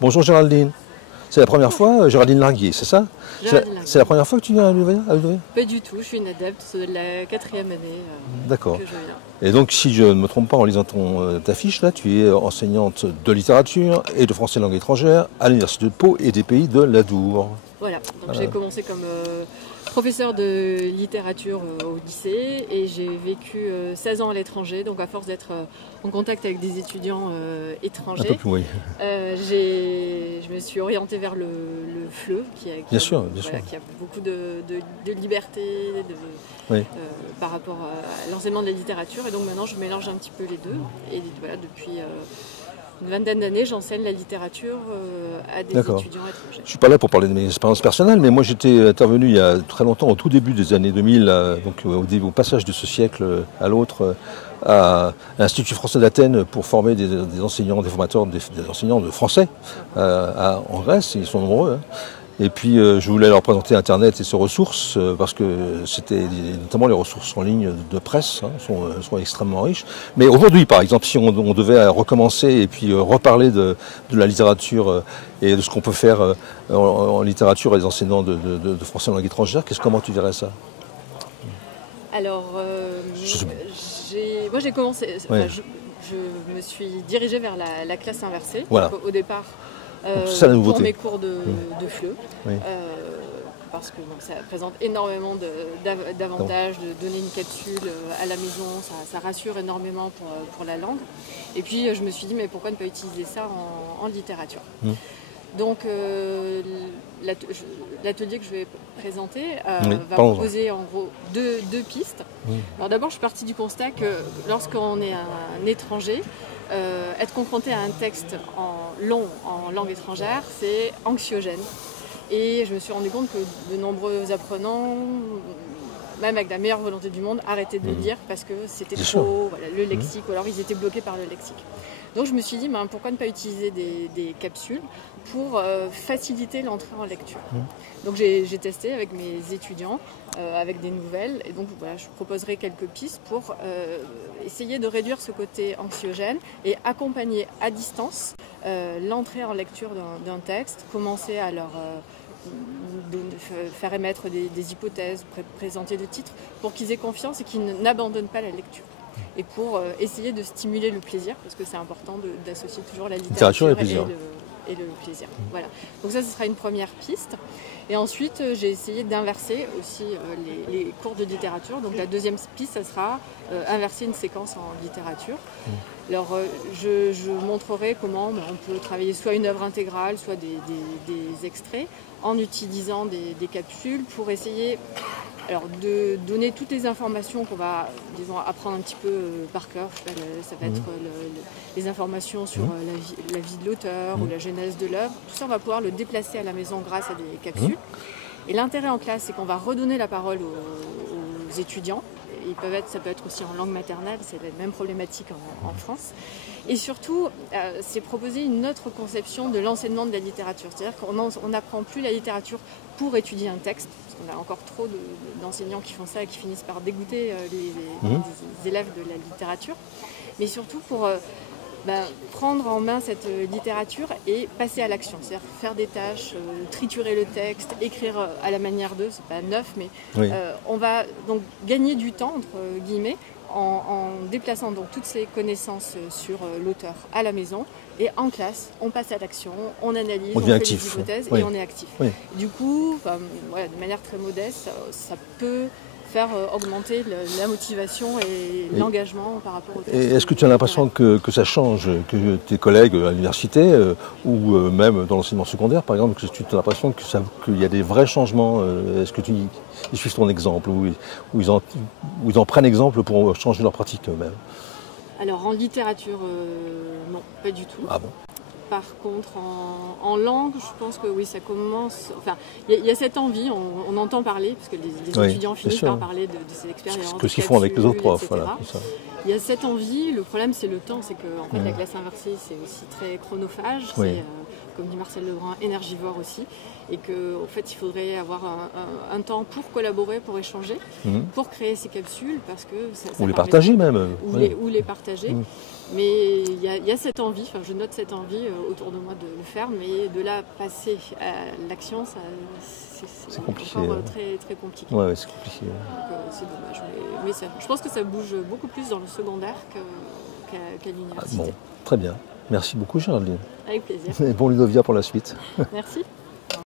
Bonjour Géraldine. C'est la première fois, Géraldine Larguier, c'est ça? C'est la première fois que tu viens à Louvain? Pas du tout, je suis une adepte, c'est de la 4e année D'accord. que je viens. Et donc, si je ne me trompe pas en lisant ta fiche, là, tu es enseignante de littérature et de français langue étrangère à l'Université de Pau et des Pays de l'Adour. Voilà, donc j'ai commencé comme professeur de littérature au lycée et j'ai vécu 16 ans à l'étranger, donc à force d'être en contact avec des étudiants étrangers, Un peu plus, oui. Je me suis orientée vers le FLE, qui a beaucoup de liberté par rapport à l'enseignement de la littérature, et donc maintenant je mélange un petit peu les deux, et voilà, depuis une vingtaine d'années, j'enseigne la littérature à des étudiants étrangers. Je ne suis pas là pour parler de mes expériences personnelles, mais moi j'étais intervenu il y a très longtemps, au tout début des années 2000, donc au passage de ce siècle à l'autre, à l'Institut français d'Athènes pour former des enseignants, des formateurs, des enseignants de français en Grèce, ils sont nombreux. Hein. Et puis je voulais leur présenter Internet et ses ressources parce que c'était notamment les ressources en ligne de presse sont extrêmement riches. Mais aujourd'hui, par exemple, si on devait recommencer et puis reparler de la littérature et de ce qu'on peut faire en littérature et les enseignants de français en langue étrangère, comment tu dirais ça? Alors, moi j'ai commencé, je me suis dirigée vers la classe inversée. Voilà. Donc, au départ, pour mes cours de FLE, parce que ça présente énormément d'avantages, de donner une capsule à la maison, ça rassure énormément pour la langue. Et puis je me suis dit, mais pourquoi ne pas utiliser ça en littérature? Donc l'atelier que je vais présenter va proposer en gros deux pistes. Alors d'abord, je suis partie du constat que lorsqu'on est un étranger, être confronté à un texte long en langue étrangère, c'est anxiogène. Et je me suis rendu compte que de nombreux apprenants, même avec la meilleure volonté du monde, arrêtaient de le lire parce que c'était trop le lexique, ou alors ils étaient bloqués par le lexique. Donc je me suis dit, pourquoi ne pas utiliser des capsules pour faciliter l'entrée en lecture. Donc j'ai testé avec mes étudiants, avec des nouvelles, et donc voilà, je proposerai quelques pistes pour essayer de réduire ce côté anxiogène et accompagner à distance l'entrée en lecture d'un texte, commencer à leur faire émettre des hypothèses, présenter des titres, pour qu'ils aient confiance et qu'ils n'abandonnent pas la lecture. Et pour essayer de stimuler le plaisir, parce que c'est important d'associer toujours la littérature et le plaisir. Voilà. Donc ça, ce sera une première piste. Et ensuite, j'ai essayé d'inverser aussi les cours de littérature. Donc la deuxième piste, ça sera inverser une séquence en littérature. Alors, je montrerai comment on peut travailler soit une œuvre intégrale, soit des extraits, en utilisant des capsules pour essayer de donner toutes les informations qu'on va, disons, apprendre un petit peu par cœur. Ça va être les informations sur la vie de l'auteur ou la genèse de l'œuvre. Tout ça, on va pouvoir le déplacer à la maison grâce à des capsules. Et l'intérêt en classe, c'est qu'on va redonner la parole aux étudiants. Ça peut être aussi en langue maternelle, c'est la même problématique en France. Et surtout, c'est proposer une autre conception de l'enseignement de la littérature. C'est-à-dire qu'on n'apprend plus la littérature pour étudier un texte, parce qu'on a encore trop d'enseignants qui font ça et qui finissent par dégoûter les élèves de la littérature, mais surtout pour prendre en main cette littérature et passer à l'action, c'est-à-dire faire des tâches, triturer le texte, écrire à la manière d'eux, c'est pas neuf, mais on va donc gagner du temps, entre guillemets, en déplaçant donc toutes ces connaissances sur l'auteur à la maison, et en classe, on passe à l'action, on analyse, on fait des hypothèses et on est actif. Du coup, de manière très modeste, ça peut faire augmenter la motivation et l'engagement par rapport au texte. Et est-ce que tu as l'impression que ça change, que tes collègues à l'université ou même dans l'enseignement secondaire, par exemple, que tu as l'impression qu'il y a des vrais changements? Est-ce que ils suivent ton exemple ou ils en prennent exemple pour changer leur pratique eux-mêmes? Alors en littérature, non, pas du tout. Ah bon? Par contre, en langue, je pense que oui, ça commence. Enfin, il y a cette envie, on entend parler, parce que les étudiants finissent par parler de ces expériences. Ce qu'ils font avec les autres profs, voilà. Il y a cette envie, le problème c'est le temps, c'est que en fait, la glace inversée c'est aussi très chronophage, c'est comme dit Marcel Lebrun, énergivore aussi, et qu'en fait il faudrait avoir un temps pour collaborer, pour échanger, pour créer ces capsules, parce que ça ou les partager même. Ou les partager. Mais il y a cette envie, enfin je note cette envie autour de moi de le faire, mais de là passer à l'action, c'est compliqué. Encore très, très compliqué. Ouais, c'est compliqué. Donc c'est dommage. Mais je pense que ça bouge beaucoup plus dans le secondaire qu'à l'université. Bon, très bien. Merci beaucoup Géraldine. Avec plaisir. Et bon Ludovia pour la suite. Merci.